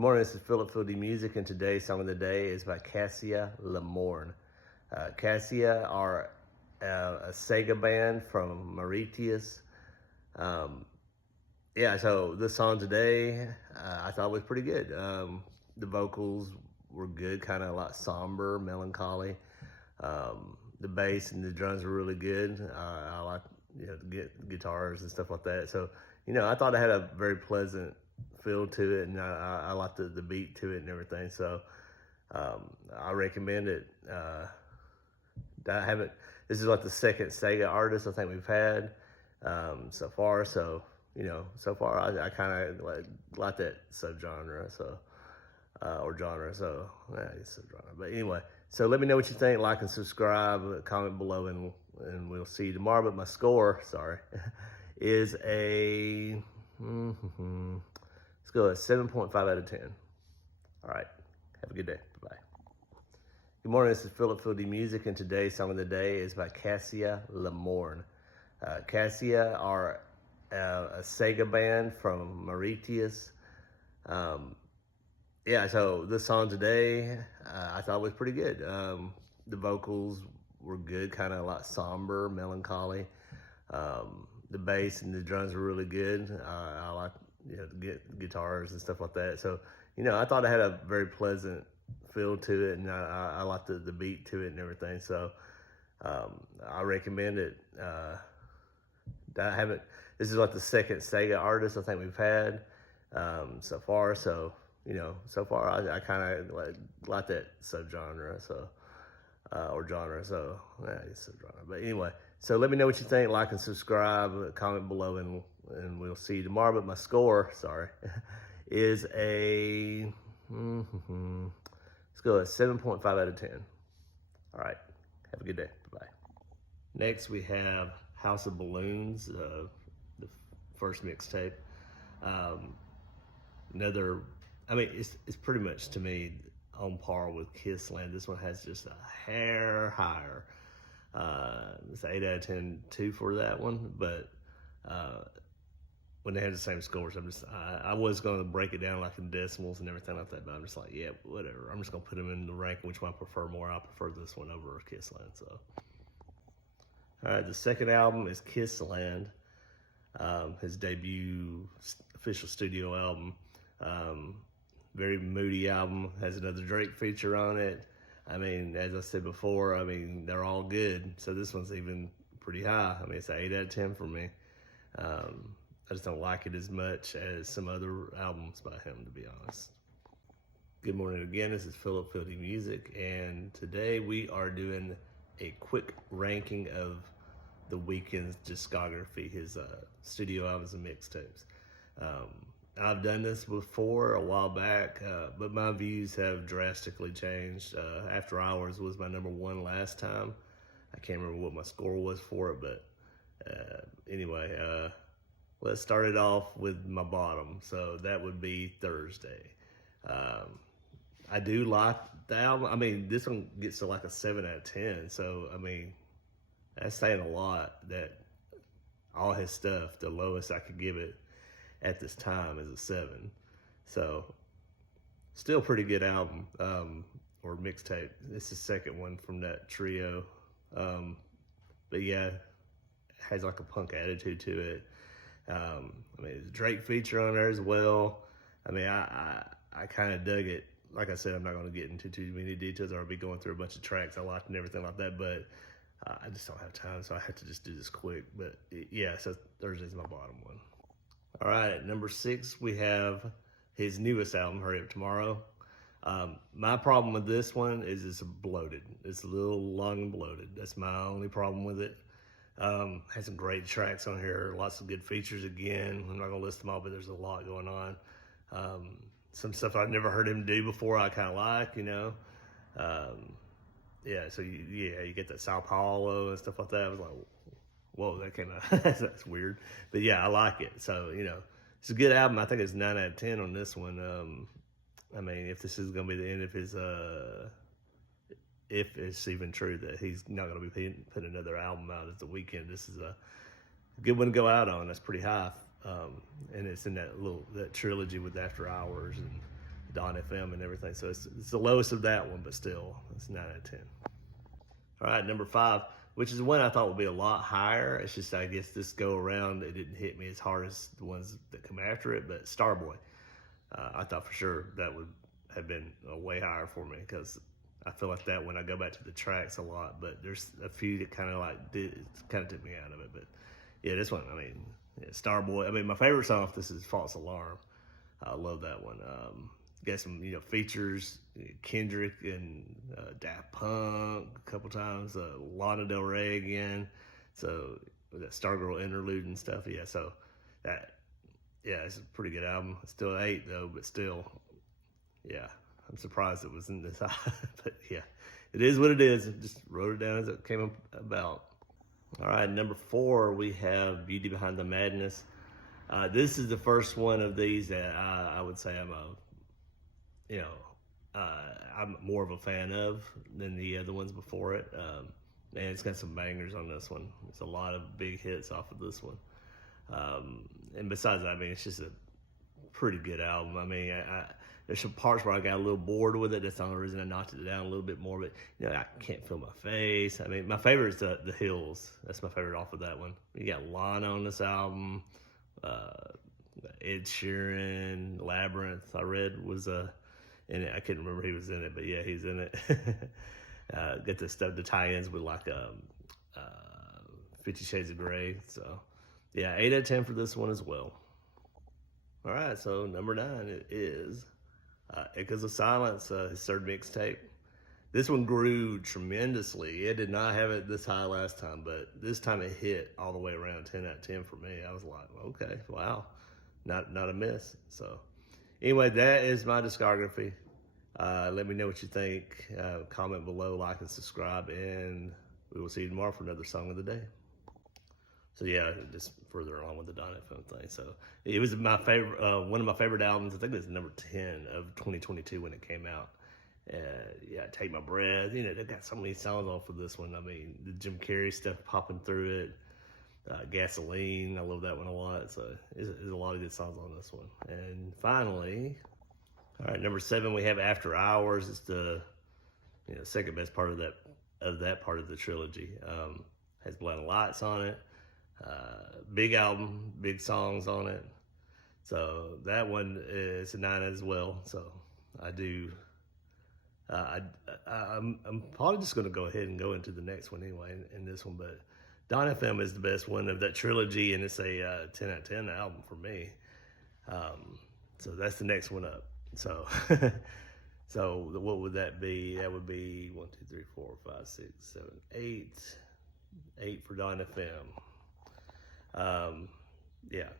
Good morning, this is Philip Fieldy Music, and today's song of the day is by Cassia Lamorne. Cassia are a Sega band from Mauritius. So this song today I thought was pretty good. The vocals were good, kind of like somber, melancholy. The bass and the drums were really good. I like the guitars and stuff like that. So I thought it had a very pleasant feel to it, and I like the beat to it and everything. So I recommend it. This is like the second Sega artist I think we've had so far. So so far I kind of like that subgenre. So or genre. So it's subgenre. But anyway, so let me know what you think. Like and subscribe. Comment below, and we'll see you tomorrow. But my score, is a let's go at 7.5 out of 10. All right. Have a good day. Bye-bye. Good morning. This is Philip Fieldy Music, and today's song of the day is by Cassia Lamorne. Cassia are a Sega band from Mauritius. So this song today I thought was pretty good. The vocals were good, kind of like somber, melancholy. The bass and the drums were really good. I like the guitars and stuff like that. So I thought it had a very pleasant feel to it, and I like the beat to it and everything. So I recommend it. This is like the second Sega artist I think we've had so far. So so far I kind of like that subgenre. So or genre. So it's subgenre. But anyway, so let me know what you think. Like and subscribe. Comment below, and we'll see you tomorrow. But my score, is a let's go at 7.5 out of 10. All right. Have a good day. Bye-bye. Next, we have House of Balloons, the first mixtape. It's pretty much, to me, on par with Kissland. This one has just a hair higher. It's 8 out of 10 too for that one. But when they had the same scores, I was going to break it down like in decimals and everything like that, but I'm just like, yeah, whatever. I'm just going to put them in the rank, which one I prefer more. I prefer this one over Kissland. So, all right, the second album is Kissland, his debut official studio album. Very moody album, has another Drake feature on it. As I said before, they're all good. So this one's even pretty high. It's an 8 out of 10 for me. I just don't like it as much as some other albums by him, to be honest. Good morning again. This is Philip Fieldy Music, and today we are doing a quick ranking of the Weeknd's discography, his studio albums and mixtapes. I've done this before a while back, but my views have drastically changed. After Hours was my number one last time. I can't remember what my score was for it, but anyway, let's start it off with my bottom. So that would be Thursday. I do like the album. This one gets to like a 7 out of 10. So, that's saying a lot that all his stuff, the lowest I could give it at this time is a 7. So still pretty good album, or mixtape. This is the second one from that trio. But yeah, it has like a punk attitude to it. There's a Drake feature on there as well. I kind of dug it. Like I said, I'm not going to get into too many details, or I'll be going through a bunch of tracks I liked and everything like that, but I just don't have time, so I have to just do this quick. But yeah, so Thursday's my bottom one. All right, at number 6, we have his newest album, Hurry Up Tomorrow. My problem with this one is it's bloated. It's a little long and bloated. That's my only problem with it. Has some great tracks on here, lots of good features again. I'm not gonna list them all, but there's a lot going on. Some stuff I've never heard him do before I kind of like, so you get that Sao Paulo and stuff like that. I was like, whoa, that came out, that's weird. But yeah, I like it. So, it's a good album. I think it's 9 out of 10 on this one. If this is gonna be the end of his, if it's even true that he's not going to be putting another album out at the Weeknd, this is a good one to go out on. That's pretty high, and it's in that trilogy with After Hours and Dawn FM and everything. So it's the lowest of that one, but still, it's 9 out of 10. All right, number 5, which is one I thought would be a lot higher. It's just, I guess, this go around, it didn't hit me as hard as the ones that come after it, but Starboy. I thought for sure that would have been way higher for me, because I feel like that when I go back to the tracks a lot, but there's a few that kind of took me out of it. But yeah, this one, I mean, yeah, Starboy. I mean, my favorite song off this is False Alarm. I love that one. Got some, features, Kendrick and Daft Punk a couple times, Lana Del Rey again. So that Stargirl interlude and stuff. Yeah, so it's a pretty good album. It's still 8 though, but still, yeah, I'm surprised it was in this high. But yeah, it is what it is. I just wrote it down as it came about. All right, number 4, we have Beauty Behind the Madness. This is the first one of these that I would say I'm more of a fan of than the other ones before it. And it's got some bangers on this one. There's a lot of big hits off of this one. And besides that, I mean, it's just a pretty good album. I mean, there's some parts where I got a little bored with it. That's the only reason I knocked it down a little bit more. But, I can't feel my face. I mean, my favorite is the Hills. That's my favorite off of that one. You got Lana on this album. Ed Sheeran, Labyrinth, I read was in it. I couldn't remember he was in it, but yeah, he's in it. Got the tie-ins with 50 Shades of Grey. So yeah, 8 out of 10 for this one as well. All right, so number 9 it is Echoes of Silence, his 3rd mixtape. This one grew tremendously. It did not have it this high last time, but this time it hit all the way around 10 out of 10 for me. I was like, okay, wow, not a miss. So anyway, that is my discography. Let me know what you think. Comment below, like, and subscribe, and we will see you tomorrow for another song of the day. So yeah, just further along with the Dawn FM thing. So it was my favorite, one of my favorite albums. I think it was number 10 of 2022 when it came out. Take My Breath. They've got so many songs off of this one. I mean, the Jim Carrey stuff popping through it. Gasoline, I love that one a lot. So there's a lot of good songs on this one. And finally, all right, number 7, we have After Hours. It's the second best part of that part of the trilogy. Has Blinding Lights on it. Big album, big songs on it. So that one is a 9 as well. So I do. I'm probably just going to go ahead and go into the next one anyway in this one, but Dawn FM is the best one of that trilogy, and it's a 10 out of 10 album for me. So that's the next one up. So so what would that be? That would be 1, 2, 3, 4, 5, 6, 7, 8 for Dawn FM. Yeah,